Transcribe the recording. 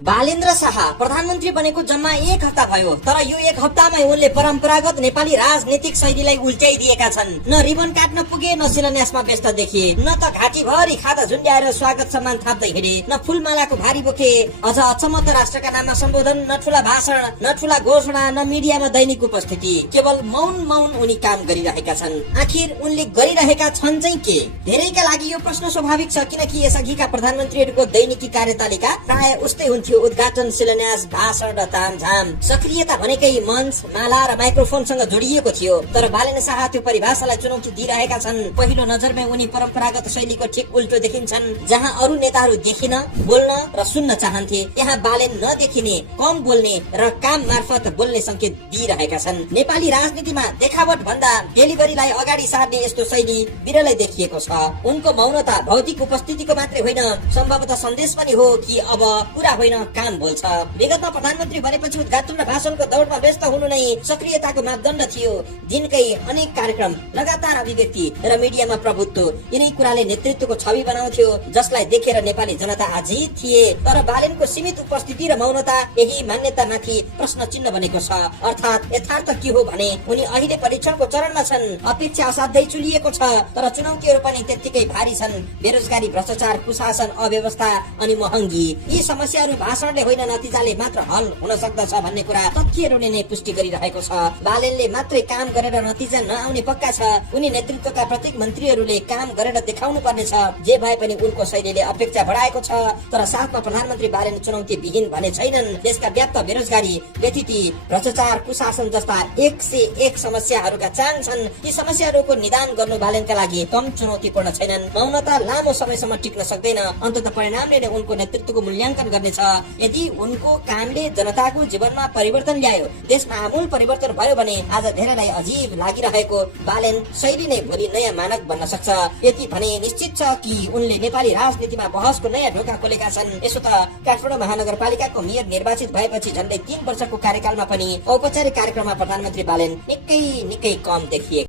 बालेन्द्र शाह प्रधानमन्त्री बनेको जम्मा 1 हप्ता भयो, तर यो 1 हप्तामै उनले परम्परागत नेपाली राजनीतिक शैलीलाई उल्ट्याइदिएका छन्। न रिबन काट्न पुगे, न शिलान्यासमा व्यस्त देखिए, न त घाँटीभरि खादा झुन्ड्याएर स्वागत सम्मान थाप्दै हिँडे, न फूलमालाको भारी बोके, अझ अचम्म त राष्ट्रका नाममा सम्बोधन, न ठूला भाषण, न ठूला घोषणा, न मिडियामा दैनिक उपस्थिति। केवल मौन उनी काम गरिरहेका छन्। आखिर उनले गरिरहेका छन् चाहिँ के? धेरैका लागि यो प्रश्न स्वाभाविक छ, किनकि यसअघिका प्रधानमन्त्रीहरूको दैनिकी कार्यतालिका प्राय उस्तै हुन्थ्यो। उद्घाटन, शिलान्यास, भाषण र तामझाम। सक्रियता भनेकै मञ्च, माला र माइक्रोफोनसँग जोडिएको थियो। तर बालेन्द्र शाह त्यो परिभाषालाई चुनौती दिइरहेका छन्। पहिलो नजरमै उनी परम्परागत शैलीको ठिक उल्टो देखिन्छन्। जहाँ अरू नेताहरू देखिन, बोल्न र सुन्न चाहन्थे, त्यहाँ बालेन नदेखिने, कम बोल्ने र काम मार्फत बोल्ने संकेत दिइरहेका छन्। नेपाली राजनीतिमा देखावट भन्दा डेलिभरीलाई अगाडि सार्ने यस्तो शैली विरलै देखिएको छ। उनको मौनता भौतिक उपस्थितिको मात्रै होइन, सम्भवतः सन्देश पनि हो कि अब पूरा होइन, काम बोल्छ। विगतमा प्रधानमन्त्री बनेपछि उद्घाटन र भाषणको दौडमा व्यस्त हुनु नै सक्रियताको मापदण्ड थियो। दिनकै अनेक कार्यक्रम, लगातार अभिव्यक्ति र मिडियामा प्रभुत्व, यिनै कुराले नेतृत्वको छवि बनाउँथ्यो, जसलाई देखेर नेपाली जनता अजित थिए। तर बालेनको सीमित उपस्थिति र मौनता यही मान्यतामाथि प्रश्न चिन्ह बनेको छ। अर्थात् यथार्थ के हो भने उनी अहिले परीक्षणको चरणमा छन्। अपेक्षा असाध्यै चुलिएको छ, तर चुनौतीहरू पनि त्यत्तिकै भारी छन्। बेरोजगारी, भ्रष्टाचार, कुशासन, अव्यवस्था अनि महँगी, यी समस्याहरू भाषणले होइन, नतिजाले मात्र हल हुन सक्दछ भन्ने कुरा तथ्यहरूले नै पुष्टि गरिरहेको छ। बालेनले मात्रै काम गरेर नतिजा नआउने पक्का छ। उनी नेतृत्वका प्रत्येक मन्त्रीहरूले काम गरेर देखाउनु पर्नेछ। जे भए पनि उनको शैलीले अपेक्षा बढाएको छ, तर साथमा प्रधानमन्त्री बालेन चुनौती विहीन भने छैनन्। देशका व्याप्त बेरोजगारी, व्यथिति, भ्रष्टाचार, कुशासन जस्ता 101 समस्याहरूका चाङ छन्। यी समस्याहरूको निदान गर्नु बालेनका लागि कम चुनौतीपूर्ण छैनन्। मौनता लामो समयसम्म टिक्न सक्दैन। अन्ततः परिणामले नै उनको नेतृत्वको मूल्याङ्कन गर्नेछ। यदि उनको कामले जनताको जीवनमा परिवर्तन ल्यायो, देशमा आमूल परिवर्तन भयो भने आज धेरैलाई अजीब लागिरहेको बालेन शैली नै भोलि नयाँ मानक बन्न सक्छ। यति भने निश्चित छ कि उनले नेपाली राजनीतिमा बहसको नयाँ ढोका खोलेका छन्। यसो त काठमाडौँ महानगरपालिकाको मेयर निर्वाचित भएपछि झन्डै 3 वर्षको कार्यकालमा पनि औपचारिक कार्यक्रममा प्रधानमन्त्री बालेन निकै कम देखिए।